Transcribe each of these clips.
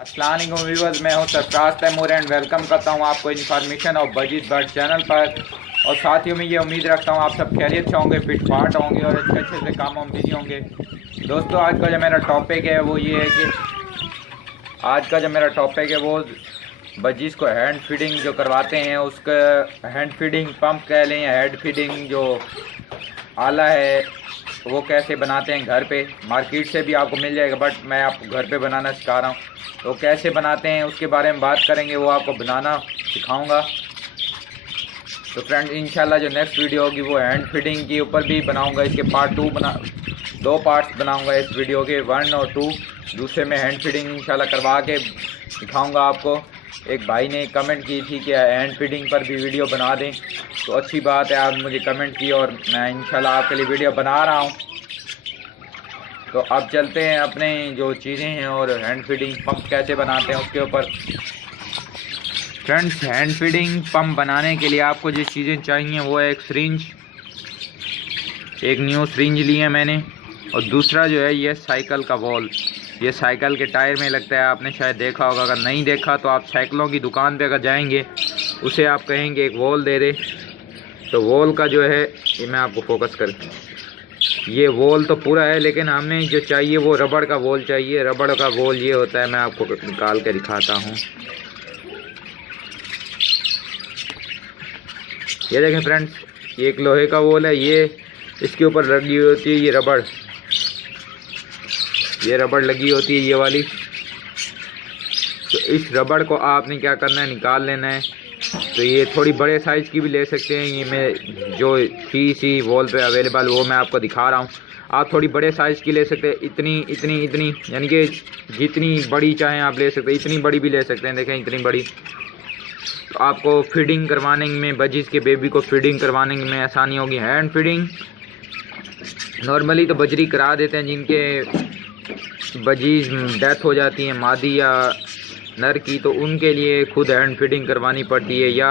अस्सलाम वालेकुम व्यूअर्स, मैं हूं सरफराज तैमूर एंड वेलकम करता हूं आपको information of budgies bird channel पर। और साथियों में ये उम्मीद रखता हूं आप सब खैरियत से होंगे, फिट फाट होंगे और अच्छे से काम में बिजी होंगे। दोस्तों, आज का जो मेरा टॉपिक है वो ये है कि वो बजीज को हैंड फीडिंग जो करवाते हैं उसका हैंड फीडिंग पंप कह लें या हेड फीडिंग जो आला है वो कैसे बनाते हैं घर पे। मार्केट से भी आपको मिल जाएगा बट मैं आपको घर पे बनाना सिखा रहा हूँ। तो कैसे बनाते हैं उसके बारे में बात करेंगे, वो आपको बनाना सिखाऊंगा। तो फ्रेंड्स, इंशाल्लाह जो नेक्स्ट वीडियो होगी वो हैंड फीडिंग के ऊपर भी बनाऊंगा। इसके दो पार्ट्स बनाऊंगा इस वीडियो के, 1 और 2। दूसरे में हैंड फीडिंग इंशाल्लाह करवा के दिखाऊंगा आपको। एक भाई ने कमेंट की थी कि हैंड फीडिंग पर भी वीडियो बना दें, तो अच्छी बात है, आप मुझे कमेंट की और मैं इंशाल्लाह आपके लिए वीडियो बना रहा हूँ। तो अब चलते हैं अपने जो चीज़ें हैं और हैंड फीडिंग पंप कैसे बनाते हैं उसके ऊपर। फ्रेंड्स, हैंड फीडिंग पंप बनाने के लिए आपको जो चीज़ें चाहिए वो है एक सिरिंज, एक न्यू सिरिंज ली है मैंने, और दूसरा जो है ये साइकिल का वॉल। ये साइकिल के टायर में लगता है, आपने शायद देखा होगा। अगर नहीं देखा तो आप साइकिलों की दुकान पे अगर जाएंगे उसे आप कहेंगे एक वॉल दे दे, तो वॉल का जो है ये मैं आपको फोकस कर, ये वॉल तो पूरा है लेकिन हमें जो चाहिए वो रबड़ का वॉल चाहिए। रबड़ का वॉल ये होता है, मैं आपको निकाल के दिखाता हूँ। ये देखें फ्रेंड्स, ये एक लोहे का वॉल है, ये इसके ऊपर लगी होती है ये रबड़ लगी होती है ये वाली। तो इस रबड़ को आपने क्या करना है, निकाल लेना है। तो ये थोड़ी बड़े साइज़ की भी ले सकते हैं, ये मैं जो सी वॉल पे अवेलेबल वो मैं आपको दिखा रहा हूँ। आप थोड़ी बड़े साइज़ की ले सकते हैं, इतनी यानी कि जितनी बड़ी चाहें आप ले सकते हैं, इतनी बड़ी भी ले सकते हैं। देखें इतनी बड़ी। तो आपको फीडिंग करवाने में, बजीज के बेबी को फीडिंग करवाने में आसानी होगी। हैंड फीडिंग नॉर्मली तो बजरी करा देते हैं जिनके बजीज डेथ हो जाती है मादी या नर की, तो उनके लिए खुद हैंड फीडिंग करवानी पड़ती है। या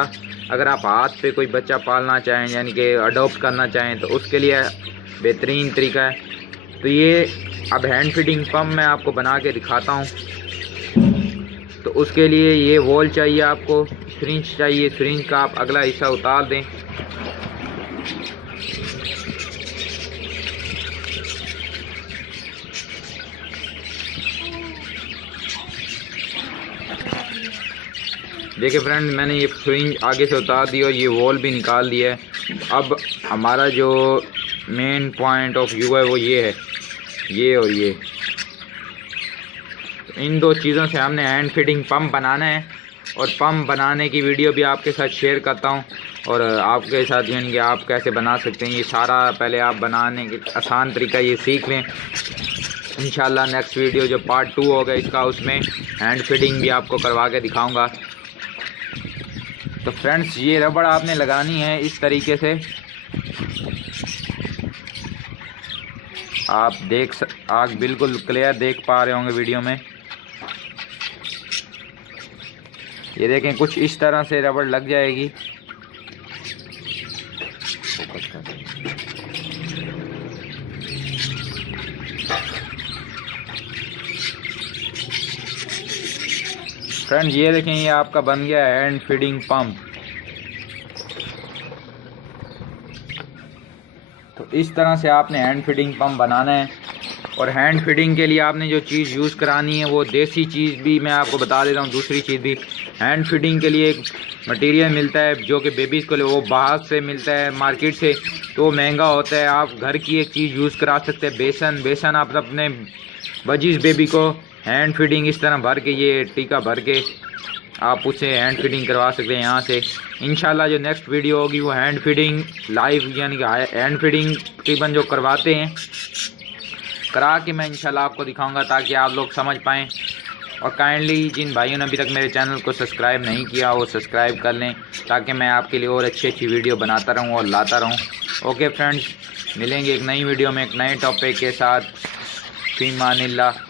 अगर आप हाथ पे कोई बच्चा पालना चाहें यानी कि अडॉप्ट करना चाहें तो उसके लिए बेहतरीन तरीका है। तो ये अब हैंड फीडिंग पंप मैं आपको बना के दिखाता हूँ। तो उसके लिए ये वॉल चाहिए, आपको सिरिंज चाहिए। सिरिंज का आप अगला हिस्सा उतार दें। देखिए फ्रेंड, मैंने ये सिरिंज आगे से उतार दी और ये वॉल भी निकाल दिया है। अब हमारा जो मेन पॉइंट ऑफ व्यू है वो ये है, ये और ये। इन दो चीज़ों से हमने हैंड फीडिंग पंप बनाना है और पंप बनाने की वीडियो भी आपके साथ शेयर करता हूँ और आपके साथ यानी कि आप कैसे बना सकते हैं ये सारा पहले आप बनाने के आसान तरीका ये सीख लें। इंशाल्लाह नेक्स्ट वीडियो जो पार्ट 2 होगा इसका, उसमें हैंड फीडिंग भी आपको करवा के दिखाऊंगा। तो फ्रेंड्स, ये रबड़ आपने लगानी है इस तरीके से। आप बिल्कुल क्लियर देख पा रहे होंगे वीडियो में। ये देखें, कुछ इस तरह से रबड़ लग जाएगी। फ्रेंड्स, ये देखें, ये आपका बन गया हैंड फीडिंग पंप। तो इस तरह से आपने हैंड फीडिंग पंप बनाना है। और हैंड फीडिंग के लिए आपने जो चीज़ यूज़ करानी है वो देसी चीज़ भी मैं आपको बता देता हूँ। दूसरी चीज़ भी, हैंड फीडिंग के लिए एक मटेरियल मिलता है जो कि बेबीज़ को लिए वो बाहर से मिलता है मार्केट से, तो महंगा होता है। आप घर की एक चीज़ यूज़ करा सकते हैं, बेसन। आप अपने बजीज बेबी को हैंड फीडिंग इस तरह भर के, ये टीका भर के आप उसे हैंड फीडिंग करवा सकते हैं यहाँ से। इंशाल्लाह जो नेक्स्ट वीडियो होगी वो हैंड फीडिंग लाइव यानी कि हैंड फीडिंग तकरीबन जो करवाते हैं करा के मैं इंशाल्लाह आपको दिखाऊंगा ताकि आप लोग समझ पाएँ। और काइंडली जिन भाइयों ने अभी तक मेरे चैनल को सब्सक्राइब नहीं किया वो सब्सक्राइब कर लें ताकि मैं आपके लिए और अच्छी वीडियो बनाता रहूँ और लाता रहूँ। ओके फ्रेंड्स, मिलेंगे एक नई वीडियो में एक नए टॉपिक के साथ। फी मानिल्लाह।